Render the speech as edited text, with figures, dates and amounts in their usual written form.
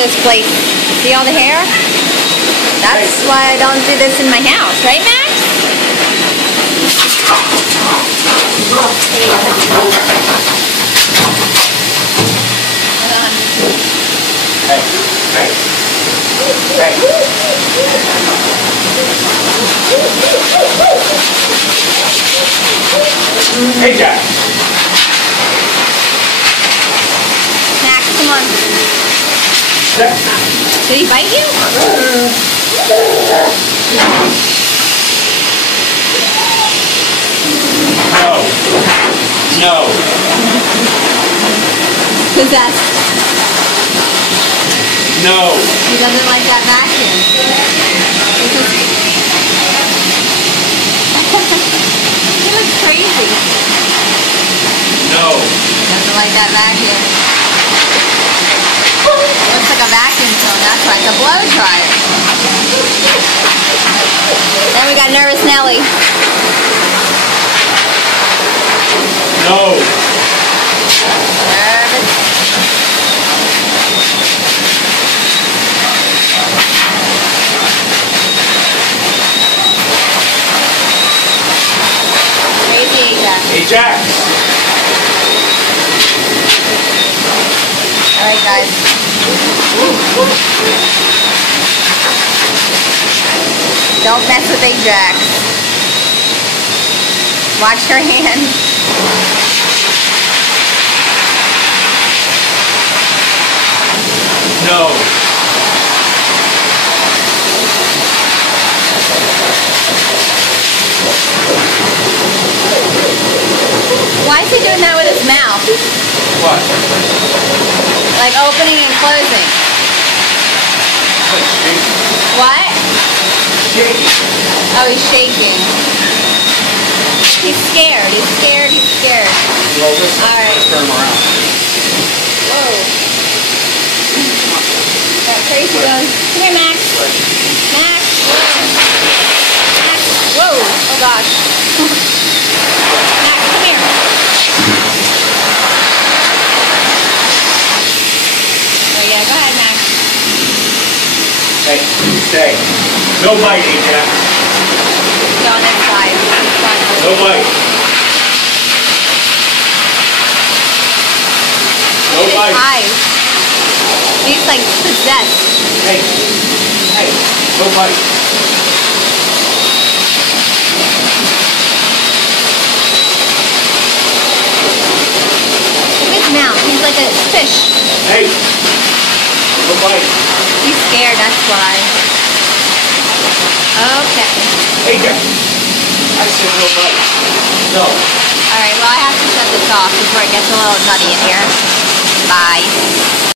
this place. See all the hair? That's why I don't do this in my house, right, Max? Hey, Jack. Max, come on. Did he bite you? No. No. Possessed. No. He doesn't like that vacuum. He looks crazy. No. Doesn't like that vacuum. Looks like a vacuum tone, that's why. It's a blow dryer. Then we got Nervous Nelly. No. Nervous. Crazy Ajax. Hey, Jack. Alright, guys. Don't mess with Ajax. Watch her hand. No. Why is he doing that with his mouth? What? Like opening and closing. Like shaking. What? Shaking. Oh, he's shaking. He's scared. He's scared. He's scared. Roll this. All right. Turn him around. Whoa. Got crazy going. Come here, Max. Max. Max. Whoa. Oh, gosh. Max, come here. Oh, yeah. Go ahead, Max. Hey, stay. No bite, Jack. Go on this side. Front. No bite. No His bite. eyes. He's like possessed. Hey. Hey. No bite. Look at his mouth. He's like a fish. Hey. No bite. He's scared, that's why. Okay. Hey, Jack. I said no bite. No. Alright, well I have to shut this off before it gets a little nutty in here. Bye.